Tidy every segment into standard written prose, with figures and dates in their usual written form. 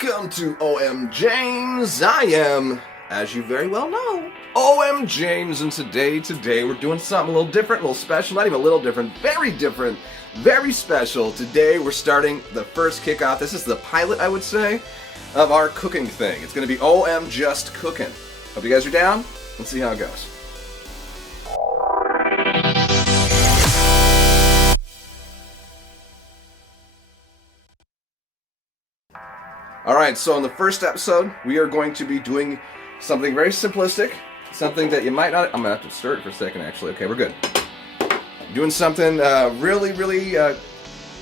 Welcome to OMJames. I am, as you very well know, OMJames, and today we're doing something a little different, a little special, not even a little different, very special. Today we're starting the first kickoff. This is the pilot, I would say, of our cooking thing. It's going to be OMJustCookin. Hope you guys are down. Let's see how it goes. Alright, so in the first episode, we are going to be doing something very simplistic, something that you might not... I'm going to have to stir it for a second, actually. Okay, we're good. Doing something really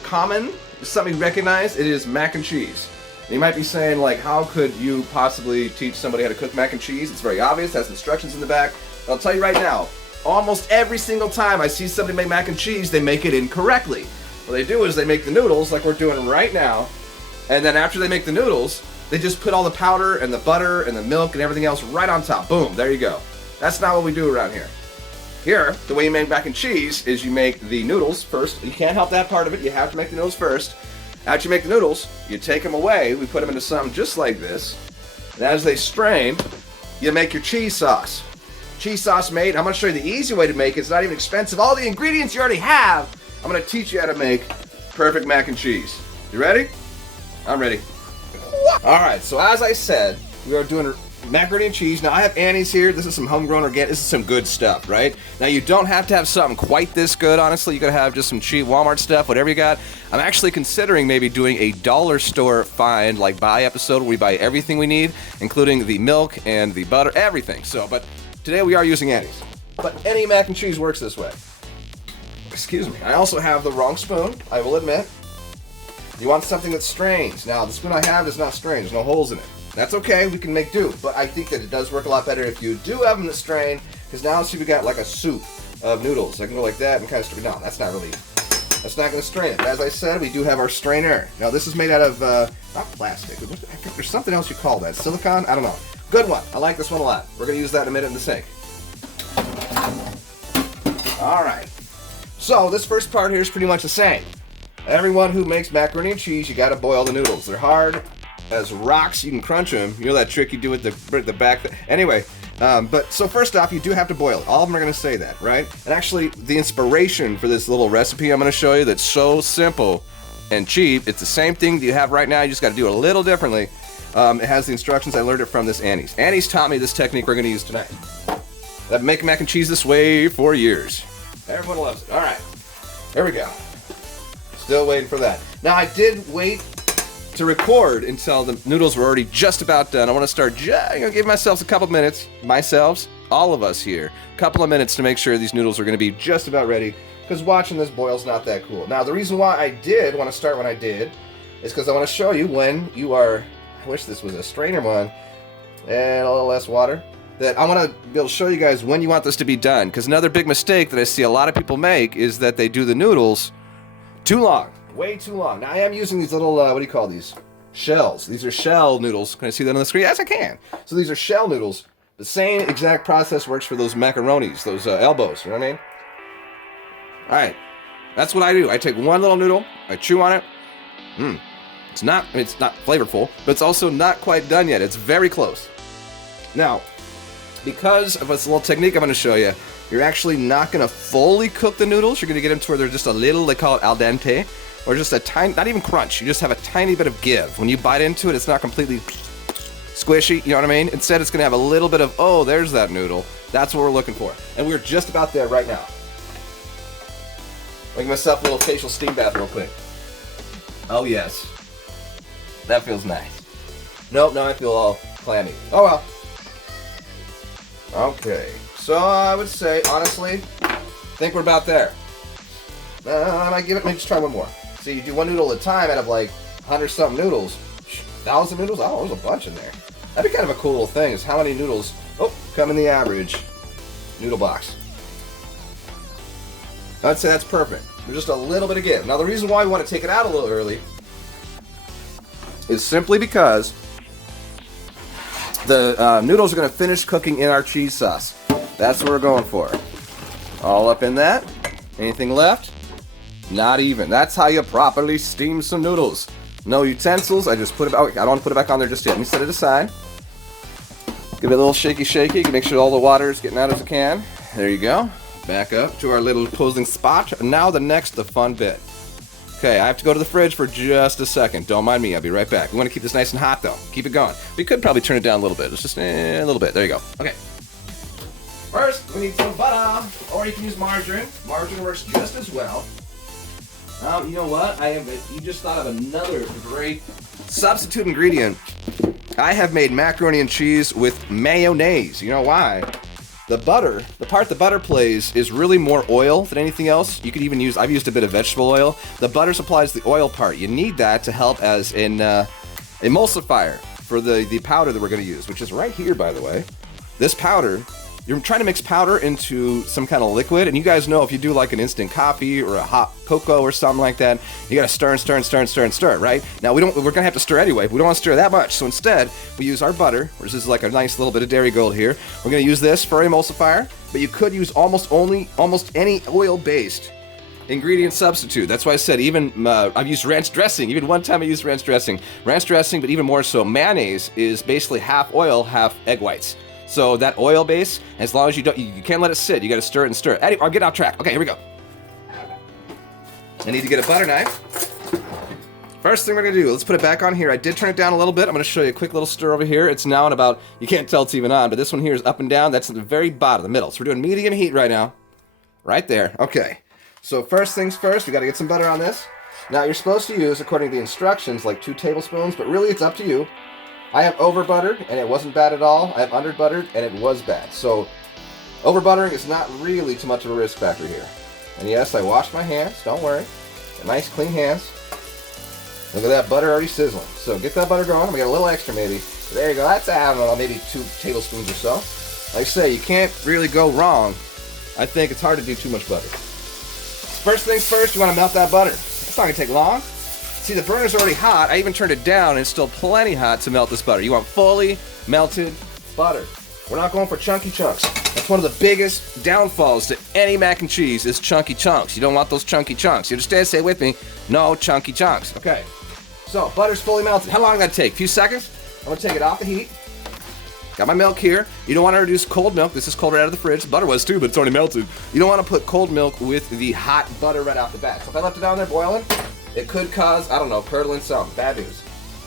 common, something you recognize. It is mac and cheese. You might be saying, like, how could you possibly teach somebody how to cook mac and cheese? It's very obvious, it has instructions in the back. But I'll tell you right now, almost every single time I see somebody make mac and cheese, they make it incorrectly. What they do is they make the noodles, like we're doing right now, and then after they make the noodles, they just put all the powder and the butter and the milk and everything else right on top. Boom, there you go. That's not what we do around here. Here, the way you make mac and cheese is you make the noodles first. You can't help that part of it. You have to make the noodles first. After you make the noodles, you take them away. We put them into something just like this. And as they strain, you make your cheese sauce. Cheese sauce made. I'm going to show you the easy way to make it. It's not even expensive. All the ingredients you already have. I'm going to teach you how to make perfect mac and cheese. You ready? I'm ready. Alright, so as I said, we are doing macaroni and cheese. Now I have Annie's here. This is some homegrown organic. This is some good stuff, right? Now you don't have to have something quite this good, honestly. You gotta have just some cheap Walmart stuff, whatever you got. I'm actually considering maybe doing a dollar store find, like buy episode, where we buy everything we need, including the milk and the butter, everything. So, but today we are using Annie's. But any mac and cheese works this way. Excuse me. I also have the wrong spoon, I will admit. You want something that strains. Now, the spoon I have is not strained. There's no holes in it. That's okay. We can make do. But I think that it does work a lot better if you do have them that strain, because now see we got like a soup of noodles. I can go like that and kind of strain. No, that's not going to strain it. But as I said, we do have our strainer. Now, this is made out of, not plastic. I think there's something else you call that. Silicone? I don't know. Good one. I like this one a lot. We're going to use that in a minute in the sink. All right. So, this first part here is pretty much the same. Everyone who makes macaroni and cheese, you gotta boil the noodles. They're hard as rocks. You can crunch them. You know that trick you do with the back. Anyway, but so first off, you do have to boil it. All of them are gonna say that, right? And actually, the inspiration for this little recipe I'm gonna show you that's so simple and cheap. It's the same thing that you have right now. You just gotta do it a little differently. It has the instructions. I learned it from this Annie's. Annie's taught me this technique we're gonna use tonight. I've been making mac and cheese this way for years. Everyone loves it. All right, here we go. Still waiting for that. Now, I did wait to record until the noodles were already just about done. I want to start, give myself a couple minutes, all of us here, a couple of minutes to make sure these noodles are going to be just about ready, because watching this boil's not that cool. Now, the reason why I did want to start when I did is because I want to show you when you are, I wish this was a strainer one, and a little less water, that I want to be able to show you guys when you want this to be done, because another big mistake that I see a lot of people make is that they do the noodles too long, way too long. Now I am using these little, what do you call these? Shells. These are shell noodles. Can I see that on the screen? Yes, I can. So these are shell noodles. The same exact process works for those macaronis, those elbows, you know what I mean? All right, that's what I do. I take one little noodle, I chew on it. It's not flavorful, but it's also not quite done yet. It's very close. Now, because of this little technique I'm going to show you, you're actually not going to fully cook the noodles. You're going to get them to where they're just a little, they call it al dente, or just a tiny, not even crunch. You just have a tiny bit of give. When you bite into it, it's not completely squishy, you know what I mean? Instead, it's going to have a little bit of, oh, there's that noodle. That's what we're looking for. And we're just about there right now. Making myself a little facial steam bath real quick. Oh, yes. That feels nice. Nope, now I feel all clammy. Oh, well. Okay. So I would say, honestly, I think we're about there. I might give it, maybe just try one more. See, you do one noodle at a time out of like 100-something noodles. 1,000 noodles? Oh, there's a bunch in there. That'd be kind of a cool little thing, is how many noodles, come in the average noodle box. I'd say that's perfect. There's just a little bit of give. Now, the reason why we want to take it out a little early is simply because the noodles are going to finish cooking in our cheese sauce. That's what we're going for. All up in that. Anything left? Not even. That's how you properly steam some noodles. No utensils. I just put it back. I don't want to put it back on there just yet. Let me set it aside. Give it a little shaky. Make sure all the water is getting out as it can. There you go. Back up to our little posing spot. Now the fun bit. Okay, I have to go to the fridge for just a second. Don't mind me. I'll be right back. We want to keep this nice and hot, though. Keep it going. We could probably turn it down a little bit. It's just a little bit. There you go. Okay. First, we need some butter, or you can use margarine. Margarine works just as well. You know what? You just thought of another great substitute ingredient. I have made macaroni and cheese with mayonnaise. You know why? The butter, the part the butter plays is really more oil than anything else. You could even use, I've used a bit of vegetable oil. The butter supplies the oil part. You need that to help as an emulsifier for the powder that we're going to use, which is right here, by the way. This powder, you're trying to mix powder into some kind of liquid, and you guys know if you do like an instant coffee or a hot cocoa or something like that, you gotta stir and stir it, right? Now we're gonna have to stir anyway, but we don't want to stir that much, so instead we use our butter, which is like a nice little bit of Dairy Gold here. We're gonna use this for emulsifier, but you could use almost any oil-based ingredient substitute. That's why I said I've used ranch dressing. Even one time I used ranch dressing, but even more so, mayonnaise is basically half oil, half egg whites. So that oil base, as long as you can't let it sit. You got to stir it and stir it. Anyway, I'll get off track. Okay, here we go. I need to get a butter knife. First thing we're gonna do, let's put it back on here. I did turn it down a little bit. I'm gonna show you a quick little stir over here. It's now at about, you can't tell it's even on, but this one here is up and down. That's at the very bottom, the middle. So we're doing medium heat right now. Right there. Okay. So first things first, we got to get some butter on this. Now you're supposed to use, according to the instructions, like 2 tablespoons, but really it's up to you. I have over buttered and it wasn't bad at all. I have under buttered and it was bad. So over buttering is not really too much of a risk factor here. And yes, I washed my hands. Don't worry. Nice clean hands. Look at that butter already sizzling. So get that butter going. We got a little extra maybe. There you go. That's, I don't know, maybe 2 tablespoons or so. Like I say, you can't really go wrong. I think it's hard to do too much butter. First things first, you want to melt that butter. It's not going to take long. See, the burner's already hot. I even turned it down and it's still plenty hot to melt this butter. You want fully melted butter. We're not going for chunky chunks. That's one of the biggest downfalls to any mac and cheese is chunky chunks. You don't want those chunky chunks. You understand? Say it with me. No chunky chunks. Okay. So, butter's fully melted. How long does that take? A few seconds? I'm going to take it off the heat. Got my milk here. You don't want to reduce cold milk. This is cold right out of the fridge. The butter was too, but it's already melted. You don't want to put cold milk with the hot butter right off the bat. So if I left it down there boiling, it could cause, I don't know, curdling something. Bad news.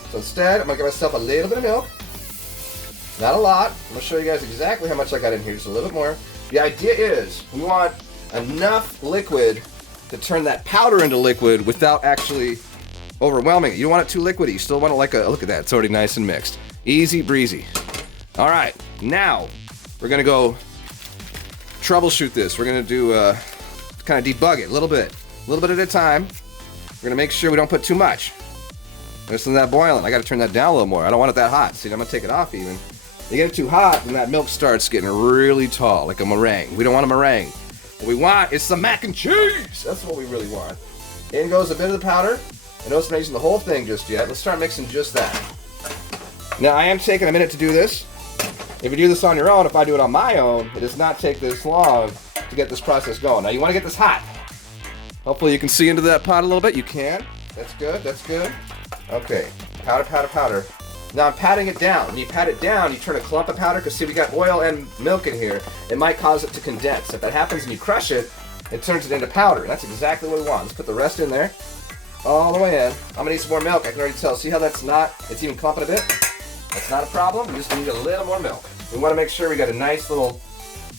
So instead, I'm going to give myself a little bit of milk. Not a lot. I'm going to show you guys exactly how much I got in here. Just a little bit more. The idea is we want enough liquid to turn that powder into liquid without actually overwhelming it. You don't want it too liquidy. You still want it like a, look at that. It's already nice and mixed. Easy breezy. All right. Now, we're going to go troubleshoot this. We're going to do, kind of debug it a little bit at a time. We're going to make sure we don't put too much. Listen to that boiling. I got to turn that down a little more. I don't want it that hot. See, I'm going to take it off even. You get it too hot, then that milk starts getting really tall, like a meringue. We don't want a meringue. What we want is some mac and cheese. That's what we really want. In goes a bit of the powder. I notice I'm not using the whole thing just yet. Let's start mixing just that. Now, I am taking a minute to do this. If you do this on your own, if I do it on my own, it does not take this long to get this process going. Now, you want to get this hot. Hopefully you can see into that pot a little bit. You can. That's good. That's good. Okay. Powder, powder, powder. Now I'm patting it down. When you pat it down, you turn a clump of powder, because see, we got oil and milk in here. It might cause it to condense. If that happens and you crush it, it turns it into powder. That's exactly what we want. Let's put the rest in there. All the way in. I'm going to need some more milk. I can already tell. See how that's not, it's even clumping a bit? That's not a problem. We just need a little more milk. We want to make sure we got a nice little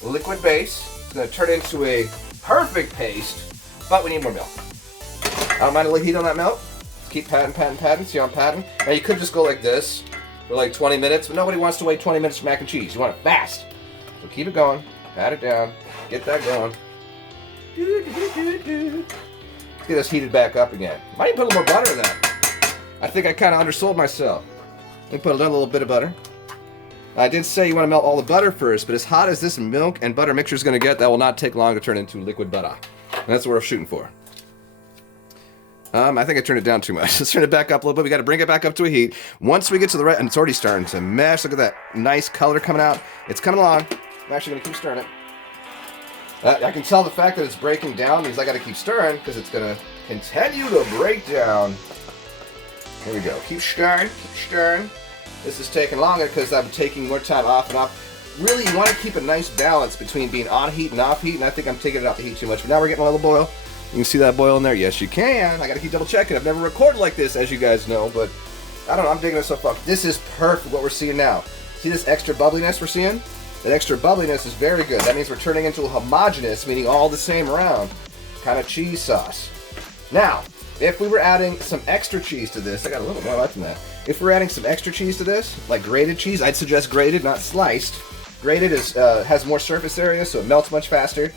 liquid base. It's going to turn into a perfect paste. But we need more milk. I don't mind a little heat on that milk. Let's keep patting, patting, patting. See how I'm patting? Now you could just go like this for like 20 minutes, but nobody wants to wait 20 minutes for mac and cheese. You want it fast. So keep it going. Pat it down. Get that going. Let's get this heated back up again. Might even put a little more butter in that. I think I kind of undersold myself. Let me put another little bit of butter. I did say you want to melt all the butter first, but as hot as this milk and butter mixture is going to get, that will not take long to turn into liquid butter. And that's what we're shooting for. I think I turned it down too much. Let's turn it back up a little bit. We got to bring it back up to a heat. Once we get to the right, and it's already starting to mesh. Look at that nice color coming out. It's coming along. I'm actually going to keep stirring it. I can tell the fact that it's breaking down means I got to keep stirring because it's going to continue to break down. Here we go. Keep stirring, keep stirring. This is taking longer because I'm taking more time off and off. Really, you want to keep a nice balance between being on heat and off heat, and I think I'm taking it off the heat too much. But now we're getting a little boil. You can see that boil in there? Yes, you can. I got to keep double checking. I've never recorded like this, as you guys know, but I don't know. I'm digging it so far. This is perfect, what we're seeing now. See this extra bubbliness we're seeing? That extra bubbliness is very good. That means we're turning into a homogeneous, meaning all the same round, kind of cheese sauce. Now, if we were adding some extra cheese to this, I got a little more left in that. If we're adding some extra cheese to this, like grated cheese, I'd suggest grated, not sliced. Grated has more surface area, so it melts much faster.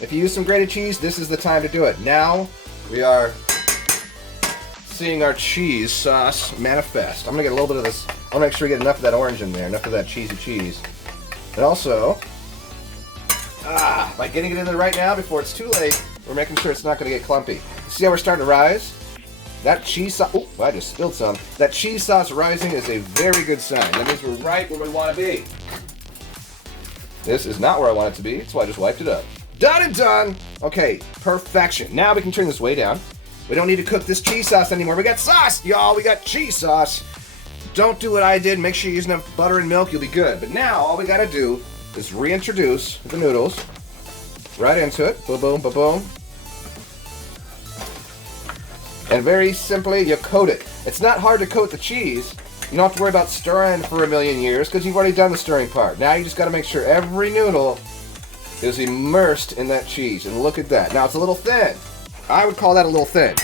If you use some grated cheese, this is the time to do it. Now, we are seeing our cheese sauce manifest. I'm gonna get a little bit of this. I want to make sure we get enough of that orange in there, enough of that cheesy cheese. And also, by getting it in there right now before it's too late, we're making sure it's not gonna get clumpy. See how we're starting to rise? That cheese sauce, oh, I just spilled some. That cheese sauce rising is a very good sign. That means we're right where we want to be. This is not where I want it to be, so I just wiped it up. Done and done! Okay, perfection. Now we can turn this way down. We don't need to cook this cheese sauce anymore. We got sauce, y'all. We got cheese sauce. Don't do what I did. Make sure you use enough butter and milk. You'll be good. But now all we got to do is reintroduce the noodles right into it. Boom, boom, boom, boom. And very simply, you coat it. It's not hard to coat the cheese. You don't have to worry about stirring for a million years because you've already done the stirring part. Now you just got to make sure every noodle is immersed in that cheese. And look at that. Now it's a little thin. I would call that a little thin.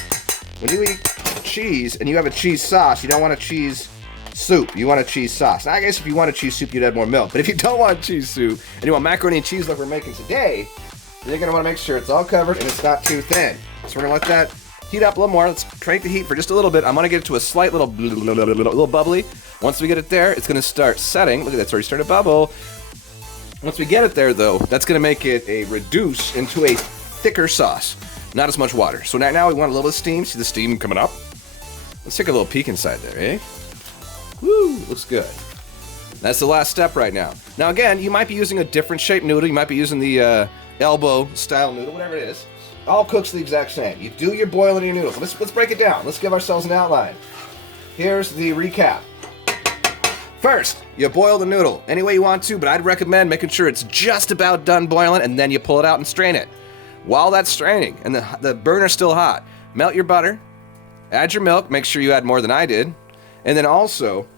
When you eat cheese and you have a cheese sauce, you don't want a cheese soup. You want a cheese sauce. Now I guess if you want a cheese soup, you'd add more milk. But if you don't want cheese soup and you want macaroni and cheese like we're making today, then you're going to want to make sure it's all covered and it's not too thin. So we're going to let that heat up a little more. Let's crank the heat for just a little bit. I'm going to get it to a slight little bubbly. Once we get it there, it's going to start setting. Look at that, it's already started to bubble. Once we get it there, though, that's going to make it a reduce into a thicker sauce. Not as much water. So now we want a little bit of steam. See the steam coming up? Let's take a little peek inside there, eh? Woo, looks good. That's the last step right now. Now again, you might be using a different shaped noodle. You might be using the elbow style noodle, whatever it is. All cooks the exact same. You do your boiling your noodles. Let's break it down. Let's give ourselves an outline. Here's the recap. First, you boil the noodle any way you want to, but I'd recommend making sure it's just about done boiling, and then you pull it out and strain it. While that's straining and the burner's still hot, melt your butter, add your milk, make sure you add more than I did, and then also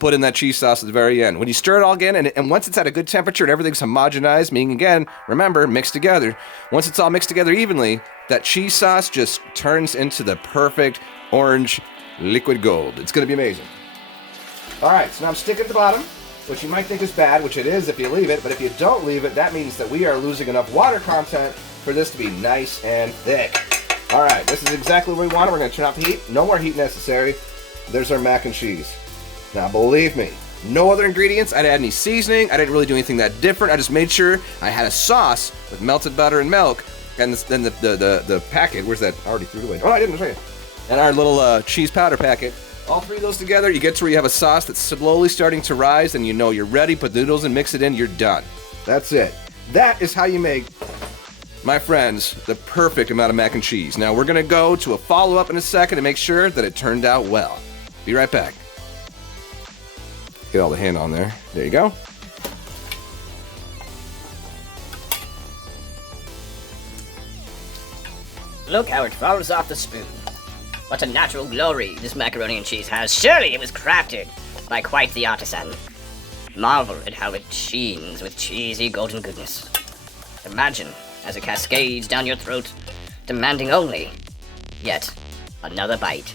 put in that cheese sauce at the very end. When you stir it all again, and once it's at a good temperature and everything's homogenized, meaning again, remember, mixed together. Once it's all mixed together evenly, that cheese sauce just turns into the perfect orange liquid gold. It's gonna be amazing. All right, so now I'm sticking at the bottom, which you might think is bad, which it is if you leave it, but if you don't leave it, that means that we are losing enough water content for this to be nice and thick. All right, this is exactly what we want. We're gonna turn off the heat. No more heat necessary. There's our mac and cheese. Now, believe me, no other ingredients. I didn't add any seasoning. I didn't really do anything that different. I just made sure I had a sauce with melted butter and milk, and then the packet. Where's that? I already threw it away. Oh, I didn't say it. And our little cheese powder packet. All three of those together, you get to where you have a sauce that's slowly starting to rise, and you know you're ready. Put the noodles and mix it in. You're done. That's it. That is how you make, my friends, the perfect amount of mac and cheese. Now, we're going to go to a follow-up in a second to make sure that it turned out well. Be right back. Get all the hand on there. There you go. Look how it falls off the spoon. What a natural glory this macaroni and cheese has. Surely it was crafted by quite the artisan. Marvel at how it sheens with cheesy golden goodness. Imagine as it cascades down your throat, demanding only yet another bite.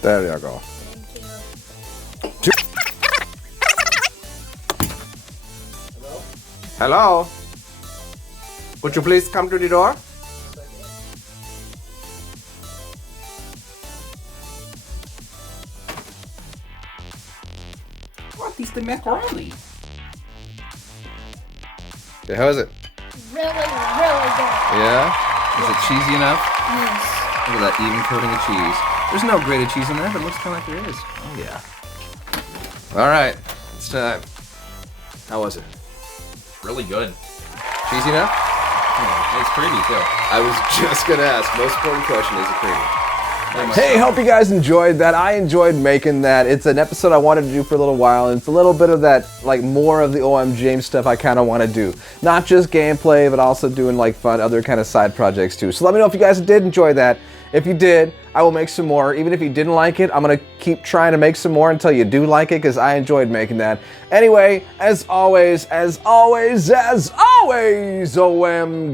There you go. Thank you. Hello? Would you please come to the door? What is the macaroni? Okay, how is it? Really, really good. Yeah? Is it cheesy enough? Yes. Look at that even coating of cheese. There's no grated cheese in there, but it looks kind of like there is. Oh, yeah. All right, it's time. How was it? Really good. Cheesy enough? Yeah, it's creamy too. I was just gonna ask. Most important question, is it creamy? Hey, hope you guys enjoyed that. I enjoyed making that. It's an episode I wanted to do for a little while, and it's a little bit of that, like, more of the OMJames stuff I kind of want to do. Not just gameplay, but also doing, like, fun other kind of side projects, too. So let me know if you guys did enjoy that. If you did, I will make some more. Even if you didn't like it, I'm going to keep trying to make some more until you do like it, because I enjoyed making that. Anyway, as always, OM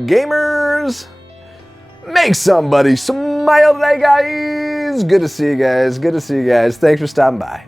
Gamers, make somebody smile today, guys. Good to see you guys. Good to see you guys. Thanks for stopping by.